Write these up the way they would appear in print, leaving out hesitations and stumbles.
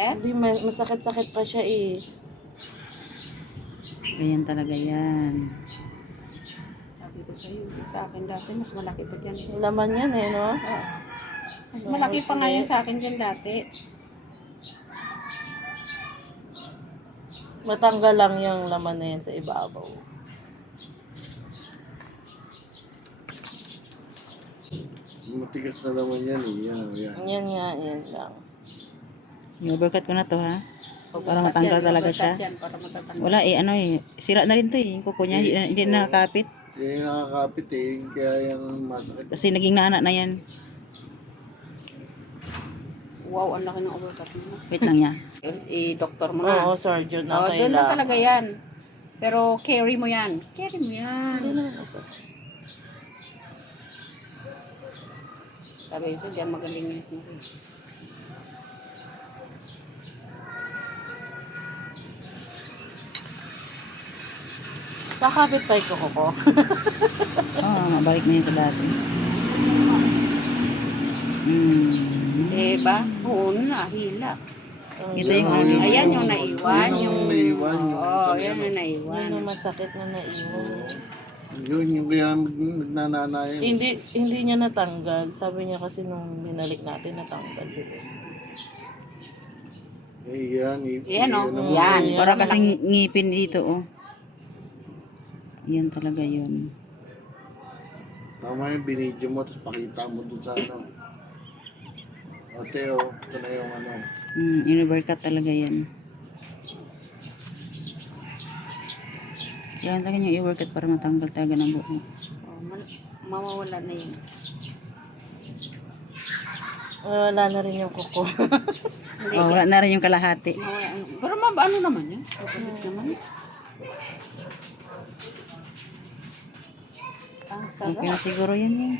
Hindi, masakit-sakit pa siya eh. Ganyan talaga yan. Sabi ko sa'yo, sa akin dati, mas malaki pa dyan. Laman yan eh, no? Mas malaki pa nga yan sa akin dyan dati. Matanggal lang yung laman na yan sa ibabaw. Matigas na naman yan eh. Yan. Yan nga, yan lang. I-overcut ko na to ha. Para matanggal talaga siya. Yan, para matatanggal. Wala eh, ano eh. Sira na rin to eh. Yung kuko niya, hindi na nakakapit. Kaya yung nakakapit eh. Kaya yung masakit. Kasi naging naanak na yan. Wow, ang laki ng overcut mo. Wait lang niya. I-doktor mo na. Oo, surgeon na Oo, doon na kailangan. talaga yan. Pero carry mo yan. Carry mo yan. Sabi ko, diyan magaling yun. Kakapit pa yung kuko. Oo, mabalik na yan sa dati. Diba? Oo na, hila. Ito yung ano. Ayan yung naiwan. Yun yung naiwan. Oo, Yung yan yung Yun naiwan. yung masakit na naiwan. Yun yung kaya nagnananayan. Hindi niya natanggal. Sabi niya kasi nung binalik natin natanggal. Diba? Eh, yan. Yan, oh. naman. Yan. Para kasing ngipin dito oh. Yan talaga yun. Tama yung binidyo mo, tapos pakita mo dun sa ano. Ate, oh, ito na yung ano. In-overcut talaga yan. Kailangan talaga yung i-overcut para matanggal talaga ng buo. Oh, mawawala na yun. Wala na rin yung kuko. Oh, wala na rin yung kalahati. Pero ano naman yun? Kapatid naman. Ang sarap. Okay na siguro yan yun.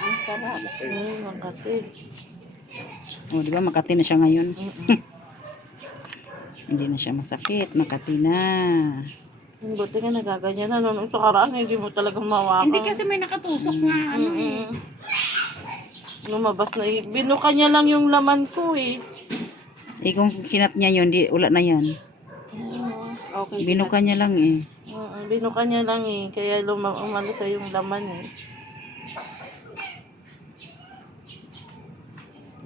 Ang sarap. Ay, makatid. Oh, di ba Makati na siya ngayon? Hindi na siya masakit. Makati na. Buti nga nagaganyan na. Nung sa karaan, hindi mo talagang mawakan. Hindi kasi may nakatusok na ano eh. Lumabas na. Binuka niya lang yung laman ko eh. Eh kung kinat niya yun, di, wala na yan. Okay. Binuka niya lang eh. Binuka niya lang eh. Kaya umalis sa yung laman eh.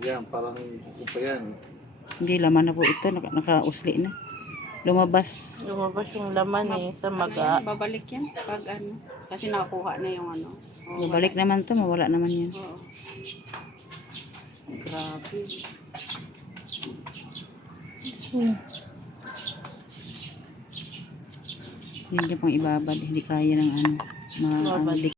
Yan, parang kuko pa yan. Hindi, laman na po ito. Naka-usli na. Lumabas. Lumabas yung laman eh. Sa Ano maga. yan? Babalik yan pag ano. Kasi nakakuha na yung ano. Oo, Balik naman to, mawala naman yan. oo. Grabe. Hindi pang ibabad. Hindi kaya ng ano. Babad.